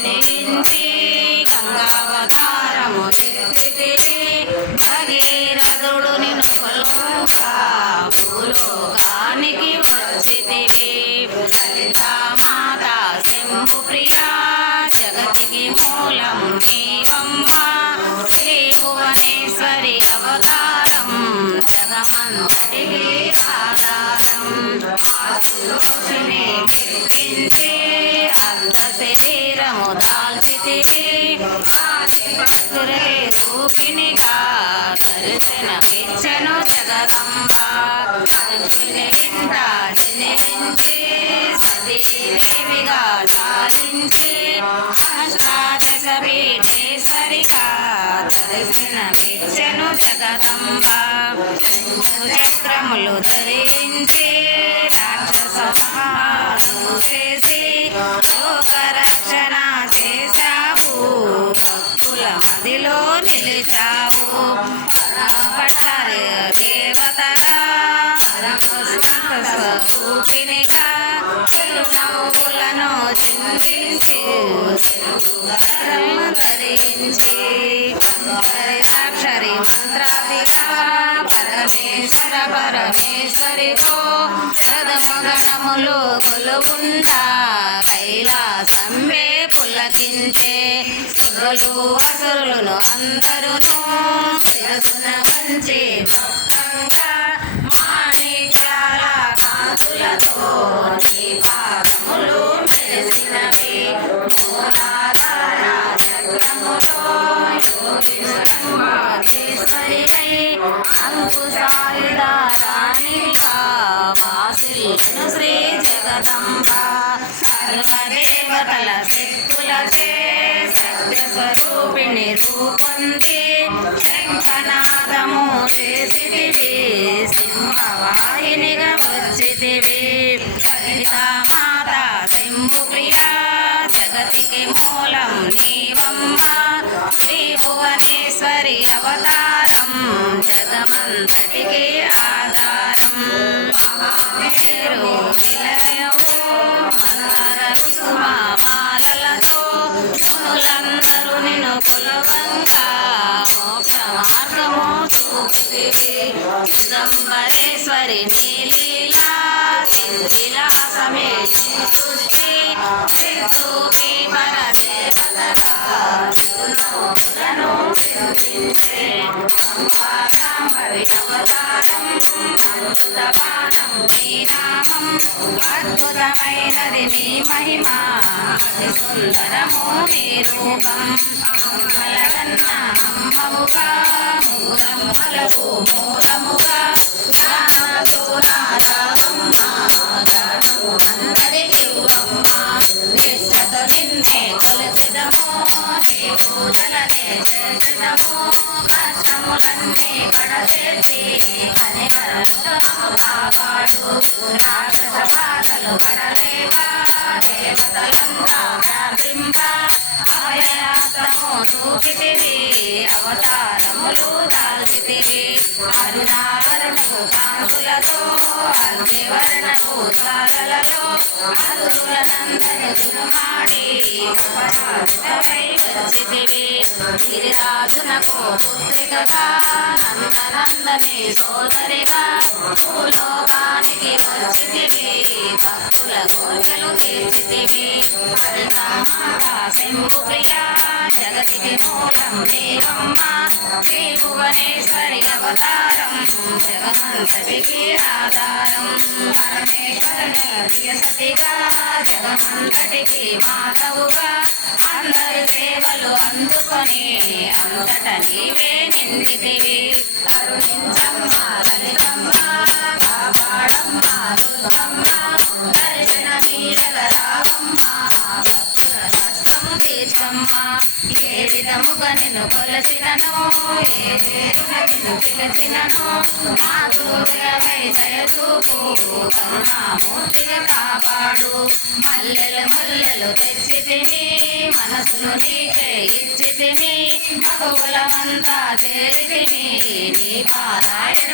జనించి గంగావతారము ఎత్తితివి భగీరథుడు నిన్ను కొలువుగా భూలోకానికి వచ్చితివి లలితామాత శంభు ప్రియా జగతికి మూలం నీవమ్మ శ్రీ భువనేశ్వరి అవతారం జగమంతటికి ఆధారం ఆశుతోషిని కీర్తించి అర్ధ శరీరము దాల్చితివి ఆదిభక్తులే రూపిణిగా దర్శనమిచ్చెను జగదంబ దక్షిణింట జనించి సతీదేవిగా చాలించి అష్టాదశ పీఠేశ్వరిగా దర్శనమిచ్చెను జగదంబ చక్రములు ధరించి రాక్షస సంహారము చేసి లోకరక్షణ చేశావు భక్తుల మదిలో నిలిచావు పట్టారు దేవతగా స్వరూపినిగా చిరునవ్వులను చిందించి ధరించి సాక్షరి మంత్రాదిగా పరమేశ్వర పరమేశ్వరితో సదమగణములు కొలుగుండా కైలాసంబే పులకించే సురులు అసురులను అందరును శిరసున వంచి భక్తంగా మాణిక్యాల కాంతులతో నీ పాదములు మెరిసినవి మూలాధార చక్రములో యోగీశ్వరీశ్వరివై అంకుశాయుధారాణిగా వాసిల్లను శ్రీ జగదంబ సర్వదేవతల శక్తులచే సత్యస్వరూపిణి రూపొంది శంఖనాదము చేసితివి సింహవాహినిగా వచ్చితివి లలితామాత శంభు ప్రియా జగతికి మూలం నీవమ్మ శ్రీ భువనేశ్వరి అవతారం జగమంతటికి ఆధారం మహామేరు నిలయము మందర కుసుమాలతో మునులందరూ నిన్ను కొలవంగా మోక్ష మార్గము చూపితివి చిదంబరేశ్వరి నీలీలా విలాసమే సృష్టి చూపి పరదేవతగా చిరునవ్వులను చిందించే సంపాదాంబరి అవతారం అమృతపానం నీ నామం అద్భుతమైనది నీ మహిమ అతి సుందరము నీ రూపం అమ్మలగన్న అమ్మవుగా ముగ్గురమ్మలకు మూలముగా జ్ఞానతో నారావమ్మ జ్ఞానము అందరికివ్వమ్మ నిష్టతో నిన్నే కొలిచెదము నీ పూజలనే చేసెదము కష్టములన్నీ కడతేర్చి కనికరమును కాపాడు రాక్షస బాధలు పడలేక దేవతలంతా ప్రార్థింప అభయహస్తము చూపితివి అవతారములు దాల్చితివి అరుణావరణకు కాంతులతో అగ్నివర్ణకు జ్వాలలతో అసురులనందను దుర్మాడి అపరాజితమై వచ్చితివి గిరిరాజునకు పుత్రికగా నందనందని సోదరిగా భూలోకానికి వచ్చితివి భక్తుల కోరికలు తీర్చితివి లలితామాత శంభు ప్రియా జగతికి మూలం నీవమ్మ శ్రీ భువనేశ్వరి అవతారం జగమంతటికి ఆధారం పరమేశ్వరుని సతిగా జగమంతటికి మాతవుగా అందరి సేవలు అందుకొని అంతట నీవే నిందితివి కరుణించమ్మ లలితమ్మ కాపాడమ్మ దుర్గమ్మ దర్శనమీయగరావమ్మ భక్తుల కష్టము తీర్చమ్మ ఏ విధముగా నిన్ను కొలచినను ఏ పేరున నిన్ను పిలిచినను మాకు హృదయమై దయచూపు కరుణామూర్తిగా కాపాడు మల్లెలు మల్లెలు తెచ్చితిమి మనసును నీకే ఇచ్చితిమి మగువులమంతా చేరితిమి నీ పారాయణ